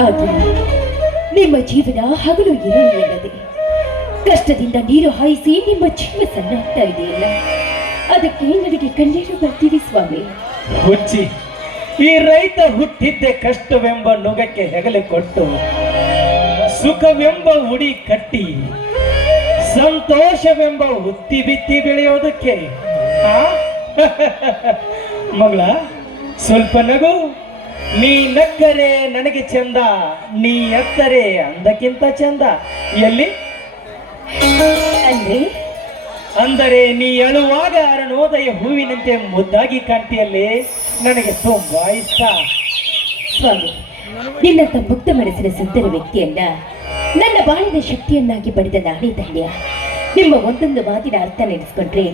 ಆದರೆ ನಿಮ್ಮ ಜೀವನ ಹಗಲು ಇರುಳು ಎನ್ನದೆ ಕಷ್ಟದಿಂದ ನೀರು ಹಾಯಿಸಿ ನಿಮ್ಮ ಜೀವ ಸಣ್ಣಾಗ್ತಾ ಇದೆಯಲ್ಲ, ಅದಕ್ಕೆ ನನಗೆ ಕಣ್ಣೀರು ಬರ್ತೀರಿ ಸ್ವಾಮಿ. ಹುಚ್ಚಿ, ಈ ರೈತ ಹುಟ್ಟಿದ್ದೆ ಕಷ್ಟವೆಂಬ ನುಗಕ್ಕೆ ಹೆಗಲೆ ಕೊಟ್ಟು ಸುಖವೆಂಬ ಉಡಿ ಕಟ್ಟಿ ಸಂತೋಷವೆಂಬ ಹುತ್ತಿ ಬಿತ್ತಿ ಬೆಳೆಯೋದಕ್ಕೆ. ಮಗಳ, ಸ್ವಲ್ಪ ನಗು. ನೀ ನಕ್ಕರೆ ನನಗೆ ಚಂದ, ನೀ ಎತ್ತರೆ ಅಂದಕ್ಕಿಂತ ಚಂದ. ಎಲ್ಲಿ ಅಂದ್ರೆ ಅಂದರೆ ನೀ ಅಳುವಾಗ ಅರನೋದಯ ಹೂವಿನಂತೆ ಮುದ್ದಾಗಿ ಕಾಣ್ತಿಯಲ್ಲಿ ನನಗೆ ತುಂಬಾ ಇಷ್ಟ. ಸ್ವಾಮಿ, ನಿನ್ನಂತ ಮುಕ್ತ ಮನಸ್ಸಿನ ಸುಂದರ ವ್ಯಕ್ತಿಯನ್ನ ನನ್ನ ಬಾಳಿನ ಶಕ್ತಿಯನ್ನಾಗಿ ಪಡೆದ ನಾನೇ ಧನ್ಯ. ನಿಮ್ಮ ಒಂದೊಂದು ಮಾತಿನ ಅರ್ಥ ನೆನೆಸ್ಕೊಂಡ್ರೆ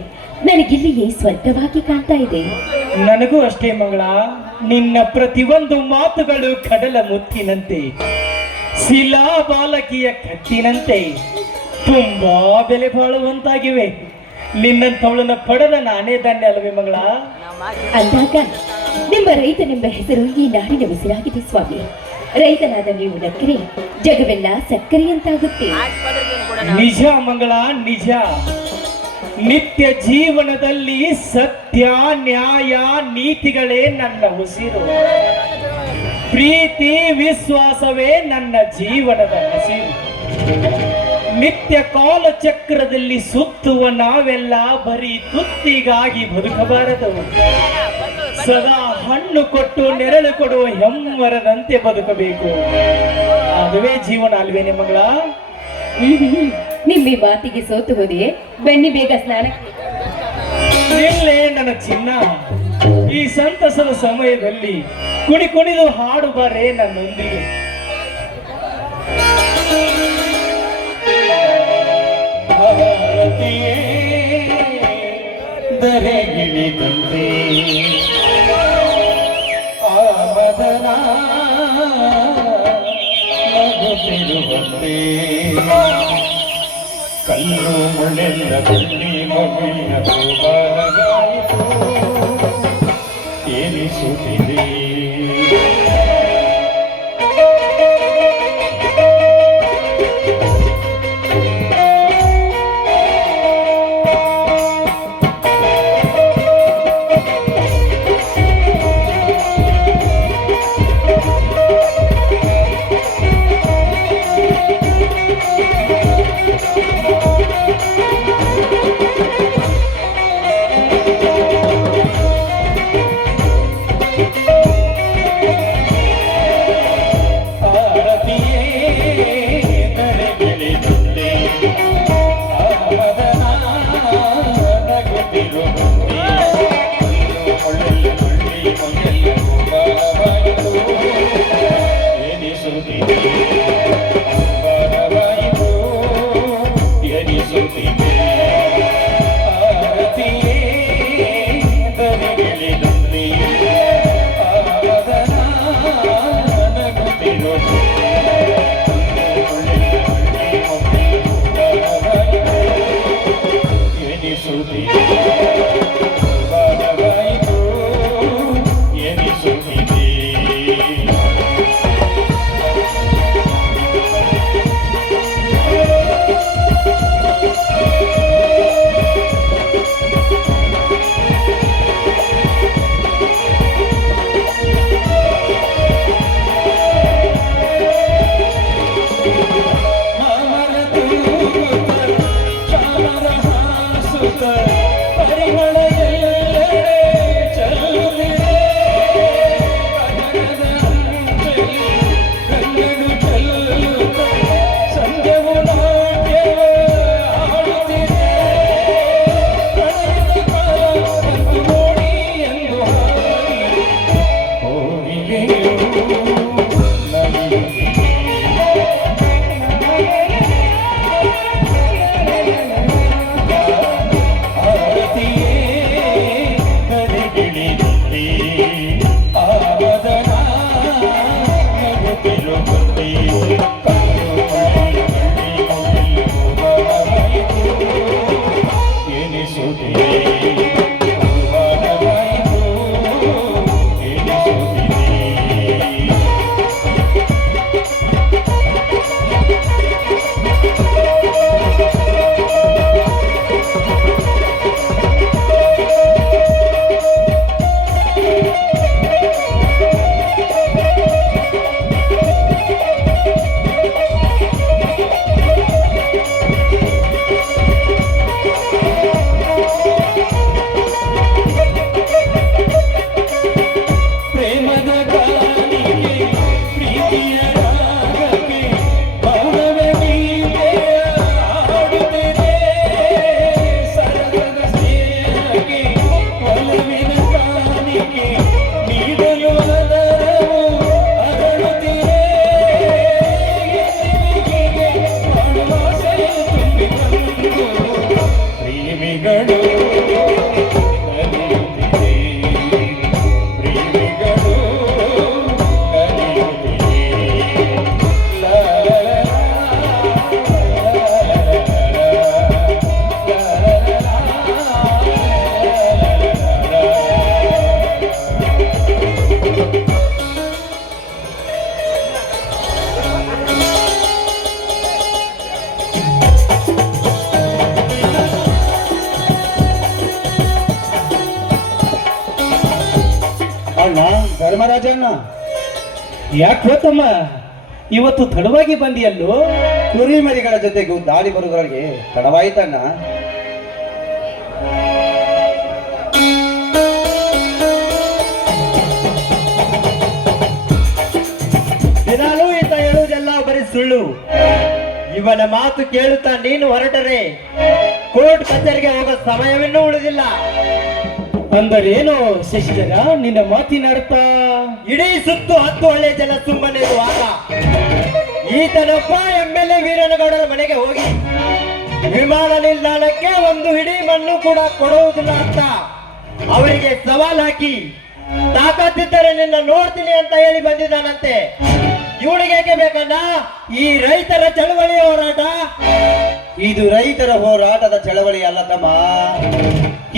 ನನಗಿಲ್ಲಿಯೇ ಸ್ವರ್ಗವಾಗಿ ಕಾಣ್ತಾ ಇದೆ. ನನಗೂ ಅಷ್ಟೇ ಮಗಳ. ನಿನ್ನ ಪ್ರತಿಯೊಂದು ಮಾತುಗಳು ಕಡಲ ಮುತ್ತಿನಂತೆ, ಶಿಲಾ ಬಾಲಕಿಯ ಕತ್ತಿನಂತೆ ತುಂಬಾ ಬೆಲೆ ಬಾಳುವಂತಾಗಿವೆ. ನಿನ್ನಂತವಳನ್ನ ಪಡೆದ ನಾನೇ ಧನ್ಯ ಅಲ್ವೇ ಮಗಳ? ಅಂದಾಗ ನಿಮ್ಮ ರೈತನೆಂಬ ಹೆಸರು ಈ ನಾಡಿನ ಉಸಿರಾಗಿದೆ ಸ್ವಾಮಿ. ರೈತನಾದ ನೀವು ನಕ್ಕರೆ ಜಗವೆಲ್ಲ ಸಕ್ಕರೆಯಂತಾಗುತ್ತೆ. ನಿಜ ಮಗಳ, ನಿಜ. ನಿತ್ಯ ಜೀವನದಲ್ಲಿ ಸತ್ಯ, ನ್ಯಾಯ, ನೀತಿಗಳೇ ನನ್ನ ಉಸಿರು. ಪ್ರೀತಿ, ವಿಶ್ವಾಸವೇ ನನ್ನ ಜೀವನದ ಹಸಿರು. ನಿತ್ಯ ಕಾಲಚಕ್ರದಲ್ಲಿ ಸುತ್ತುವ ನಾವೆಲ್ಲ ಬರೀ ತುತ್ತಿಗಾಗಿ ಬದುಕಬಾರದು. ಸದಾ ಹಣ್ಣು ಕೊಟ್ಟು ನೆರಳು ಕೊಡುವ ಹೆಮ್ಮರದಂತೆ ಬದುಕಬೇಕು. ಅದುವೇ ಜೀವನ ಅಲ್ವೇನೆ ಮಗಳ? ನಿಮ್ಮ ಮಾತಿಗೆ ಸೋತು ಹೋದೆ. ಬನ್ನಿ ಬೇಗ ಸ್ನಾನ. ನಿಲ್ಲೇ ನನ್ನ ಚಿನ್ನ. ಈ ಸಂತಸದ ಸಮಯದಲ್ಲಿ ಕುಣಿದು ಹಾಡು ಬಾರೆ ನನ್ನೊಂದಿಗೆ. ದರೆಗಿಳಿದಂತೆ ಆಮದನ ನಗುತ್ತಿರುವಂತೆ ಕಲ್ಲು ಮುಳ್ಳೆಲ್ಲ ಬಳ್ಳಿ ಮಗುವಿನ ಗೋಪಾಲಗಾಯಿತು ಏರಿಸುತ್ತಿದೆ. ಧರ್ಮರಾಜಣ್ಣ, ಯಾಕೆ ಗೊತ್ತಮ್ಮ ಇವತ್ತು ತಡವಾಗಿ ಬಂದಿಯಲ್ಲೋ? ಕುರಿಮರಿಗಳ ಜೊತೆಗೂ ದಾಳಿ ಬರುವುದರೊಳಗೆ ತಡವಾಯಿತಣ್ಣ. ದಿನಾಲೂ ಈತ ಹೇಳುವುದೆಲ್ಲ ಬರೀ ಸುಳ್ಳು. ಇವನ ಮಾತು ಕೇಳುತ್ತಾ ನೀನು ಹೊರಟರೆ ಕೋರ್ಟ್ ಕಚೇರಿಗೆ ಹೋಗೋ ಸಮಯವಿನ್ನೂ ಉಳಿದಿಲ್ಲ. ಅಂದರೇನು ಶಶಿಧರ ನಿನ್ನ ಮಾತಿನ ಅರ್ಥ? ಇಡೀ ಸುತ್ತು 10 ಒಳ್ಳೆ ಜನ ಸುಮ್ಮನೆ ಇರುವಾಗ ಈತನೊಬ್ಬ MLA ವೀರನಗೌಡರ ಮನೆಗೆ ಹೋಗಿ ವಿಮಾನ ನಿಲ್ದಾಣಕ್ಕೆ ಒಂದು ಹಿಡಿ ಮಣ್ಣು ಕೂಡ ಕೊಡುವುದಿಲ್ಲ ಅಂತ ಅವರಿಗೆ ಸವಾಲ್ ಹಾಕಿ ತಾಕತ್ತಿದ್ದರೆ ನಿನ್ನ ನೋಡ್ತೀನಿ ಅಂತ ಹೇಳಿ ಬಂದಿದ್ದಾನಂತೆ. ಇವನಿಗೆ ಬೇಕಣ್ಣ ಈ ರೈತರ ಚಳವಳಿ ಹೋರಾಟ? ಇದು ರೈತರ ಹೋರಾಟದ ಚಳವಳಿ ಅಲ್ಲ ತಮ್ಮ,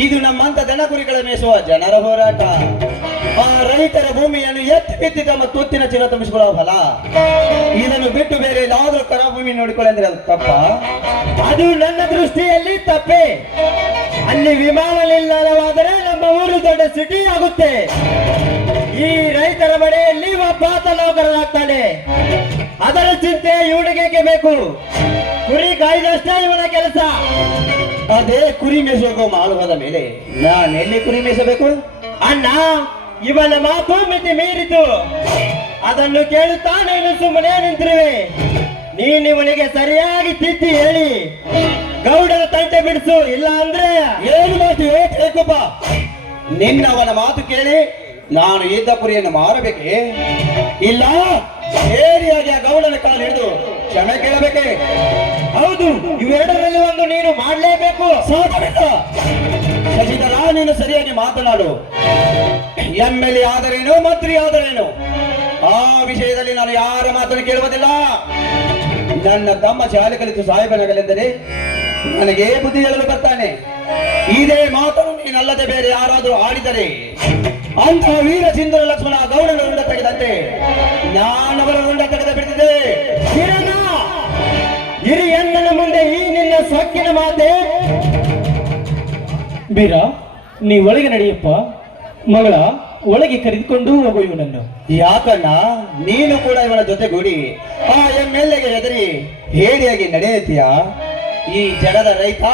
ಇದು ನಮ್ಮಂತ ದನ ಕುರಿಗಳ ಮೇಸುವ ಜನರ ಹೋರಾಟ. ಆ ರೈತರ ಭೂಮಿಯನ್ನು ಎತ್ತಿ ಬಿತ್ತಿ ತಮ್ಮ ತುತ್ತಿನ ಚೀಲ ತುಂಬಿಸಿಕೊಳ್ಳುವ ಫಲ. ಇದನ್ನು ಬಿಟ್ಟು ಬೇರೆ ಯಾವುದಾದ್ರೂ ಕರ ಭೂಮಿ ನೋಡಿಕೊಳ್ಳಿ ಅಂದ್ರೆ ಅದು ತಪ್ಪ? ಅದು ನನ್ನ ದೃಷ್ಟಿಯಲ್ಲಿ ತಪ್ಪೆ. ಅಲ್ಲಿ ವಿಮಾನ ನಿಲ್ದಾಣವಾದರೆ ನಮ್ಮ ಊರು ದೊಡ್ಡ ಸಿಟಿ ಆಗುತ್ತೆ. ಈ ರೈತರ ಮನೆಯಲ್ಲಿ ಒಬ್ಬಾತ ನೌಕರನಾಗ್ತಾನೆ. ಅದರ ಚಿಂತೆ ಇವನಿಗೆ ಬೇಕು. ಕುರಿ ಕಾಯ್ದಷ್ಟೇ ಇವನ ಕೆಲಸ. ಅದೇ ಕುರಿ ಮೇಯಿಸೋಗೋ ಮಾಳುವಾದ ಮೇಲೆ ನಾನೆಲ್ಲಿ ಕುರಿ ಮೇಯಿಸಬೇಕು? ಅಣ್ಣ, ಇವನ ಮಾತು ಮಿತಿ ಮೀರಿತು. ಅದನ್ನು ಕೇಳುತ್ತಾ ನೀನು ಸುಮ್ಮನೆ ನಿಂತಿರುವೆ. ನೀನು ಇವನಿಗೆ ಸರಿಯಾಗಿ ತಿದ್ದಿ ಹೇಳಿ ಗೌಡರ ತಂಟೆ ಬಿಡಿಸು. ಇಲ್ಲ ಅಂದ್ರೆ ಏನು ಮಾತು ಏಕಪ್ಪ? ನಿನ್ನವನ ಮಾತು ಕೇಳಿ ನಾನು ಇದ್ದ ಕುರಿಯನ್ನು ಮಾರಬೇಕೆ? ಇಲ್ಲ, ಏರಿಯಾಗಿ ಆ ಗೌಡನ ಕಾಲು ಹಿಡಿದು ಕ್ಷಮೆ ಕೇಳಬೇಕೆ? ಹೌದು, ಇವೆರಡರಲ್ಲಿ ಒಂದು ನೀನು ಮಾಡಲೇಬೇಕು. ಶಶಿಧರ, ನೀನು ಸರಿಯಾಗಿ ಮಾತನಾಡು. MLA ಆದರೇನು, ಮಂತ್ರಿ ಆದರೇನು, ಆ ವಿಷಯದಲ್ಲಿ ನಾನು ಯಾರ ಮಾತನ್ನು ಕೇಳುವುದಿಲ್ಲ. ನನ್ನ ತಮ್ಮ ಶಾಲೆ ಕಲಿತು ಸಾಹೇಬನಾಗಲೆಂದರೆ ನನಗೆ ಬುದ್ಧಿ ಹೇಳಲು ಬರ್ತಾನೆ. ಇದೇ ಮಾತನ್ನು ನೀನಲ್ಲದೆ ಬೇರೆ ಯಾರಾದರೂ ಆಡಿದರೆ ಅಂತ ವೀರ ಸಿಂಧೂರ ಲಕ್ಷ್ಮಣ ಗೌಡನ ರುಂಡ ತೆಗೆದಂತೆ ನಾನವರ ರುಂಡ ತೆಗೆದ ಬಿಡ್ತಿದ್ದೆ. ಹಿರಿ ಅಣ್ಣನ ಮುಂದೆ ಈ ನಿನ್ನ ಸೊಕ್ಕಿನ ಮಾತೆ? ಬೀರ, ನೀ ಒಳಗೆ ನಡೆಯಪ್ಪ. ಮಗಳ ಒಳಗೆ ಕರೆದುಕೊಂಡು ಹೋಗು ಇವನನ್ನು. ಯಾಕಣ್ಣ, ನೀನು ಕೂಡ ಇವನ ಜೊತೆಗೂಡಿ ಆ MLAಗೆ ಹೆದರಿ ಹೇಡಿಯಾಗಿ ನಡೆಯುತ್ತೀಯಾ? ಈ ಜಗದ ರೈತ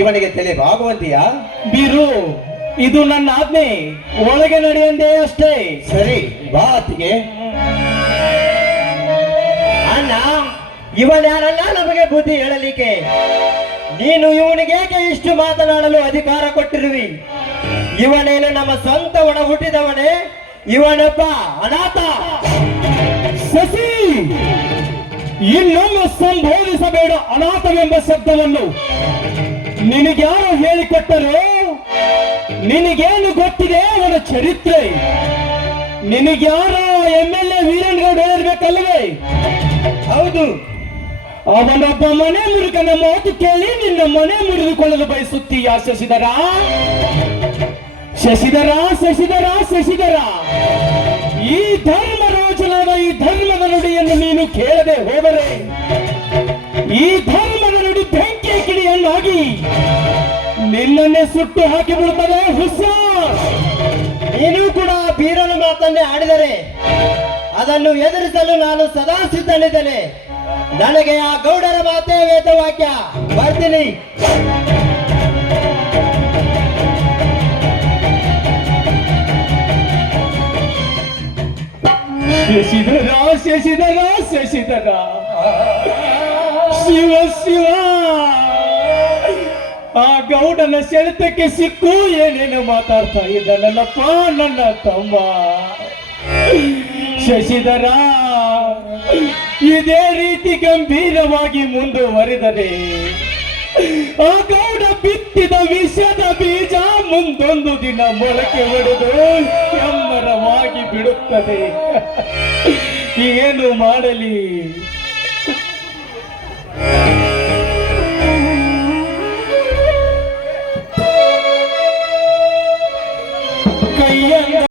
ಇವನಿಗೆ ತಲೆ ಬಾಗುವಂತೀಯಾ? ಬೀರು, ಇದು ನನ್ನ ಆಜ್ಞೆ. ಒಳಗೆ ನಡೆಯಂದೇ ಅಷ್ಟೇ. ಸರಿ, ಬಾ ಅತ್ತಿಗೆ. ಅಣ್ಣ, ಇವನ್ಯಾರಲ್ಲ ನಮಗೆ ಬುದ್ಧಿ ಹೇಳಲಿಕ್ಕೆ. ನೀನು ಇವನಿಗೆ ಇಷ್ಟು ಮಾತನಾಡಲು ಅಧಿಕಾರ ಕೊಟ್ಟಿರುವಿ. ಇವನೇನು ನಮ್ಮ ಸ್ವಂತ ಒಣ ಹುಟ್ಟಿದವನೇ? ಇವನೊಬ್ಬ ಅನಾಥ. ಶಶಿ, ಇನ್ನೊಮ್ಮೆ ಸಂಬೋಧಿಸಬೇಡ ಅನಾಥವೆಂಬ ಶಬ್ದವನ್ನು. ನಿನಗ್ಯಾರು ಹೇಳಿಕೊಟ್ಟರು? ನಿನಗೇನು ಗೊತ್ತಿದೆ ಅವನ ಚರಿತ್ರೆ? ನಿನಗ್ಯಾರೋ MLA ವೀರನಗೌಡ ಹೇಳಿರ್ಬೇಕಲ್ವೇ? ಹೌದು, ಅವನೊಬ್ಬ ಮನೆ ಮುರುಗನ ಮಾತು ಕೇಳಿ ನಿನ್ನ ಮನೆ ಮುರಿದುಕೊಳ್ಳಲು ಬಯಸುತ್ತೀಯ ಶಶಿಧರ? ಶಶಿಧರ, ಶಶಿಧರ, ಶಶಿಧರ, ಈ ಧರ್ಮರಾಜನಾದ ಈ ಧರ್ಮದ ನುಡಿಯನ್ನು ನೀನು ಕೇಳದೆ ಹೋದರೆ ಈ ಧರ್ಮದ ನುಡಿ ಬೆಂಕಿಯ ಕಿಡಿಯನ್ನಾಗಿ ನಿನ್ನನ್ನೇ ಸುಟ್ಟು ಹಾಕಿಬಿಡುತ್ತದೆ. ಹುಷಾರ್! ನೀನು ಕೂಡ ಬೀರನ ಮಾತನ್ನೇ ಆಡಿದರೆ ಅದನ್ನು ಎದುರಿಸಲು ನಾನು ಸದಾ ಸಿದ್ಧನಿದ್ದೇನೆ. ನನಗೆ ಆ ಗೌಡರ ಮಾತೇ ವೇದವಾಕ್ಯ. ಬರ್ತೀನಿ. ಶಶಿಧರ, ಶಶಿಧರ, ಶಶಿಧರ, ಶಿವ ಶಿವ, ಆ ಗೌಡನ ಸೆಳೆತಕ್ಕೆ ಸಿಕ್ಕು ಏನೇನು ಮಾತಾಡ್ತಾ ಇದ್ದಾನಲ್ಲಪ್ಪ ನನ್ನ ತಮ್ಮ. ಶಶಿಧರ, ಇದೇ ರೀತಿ ಗಂಭೀರವಾಗಿ ಮುಂದುವರಿದರೆ ಆ ಗೌಡ ಬಿತ್ತಿದ ವಿಷದ ಬೀಜ ಮುಂದೊಂದು ದಿನ ಮೊಳಕೆ ಹೊಡೆದು ಹೆಮ್ಮರವಾಗಿ ಬಿಡುತ್ತದೆ. ಏನು ಮಾಡಲಿ?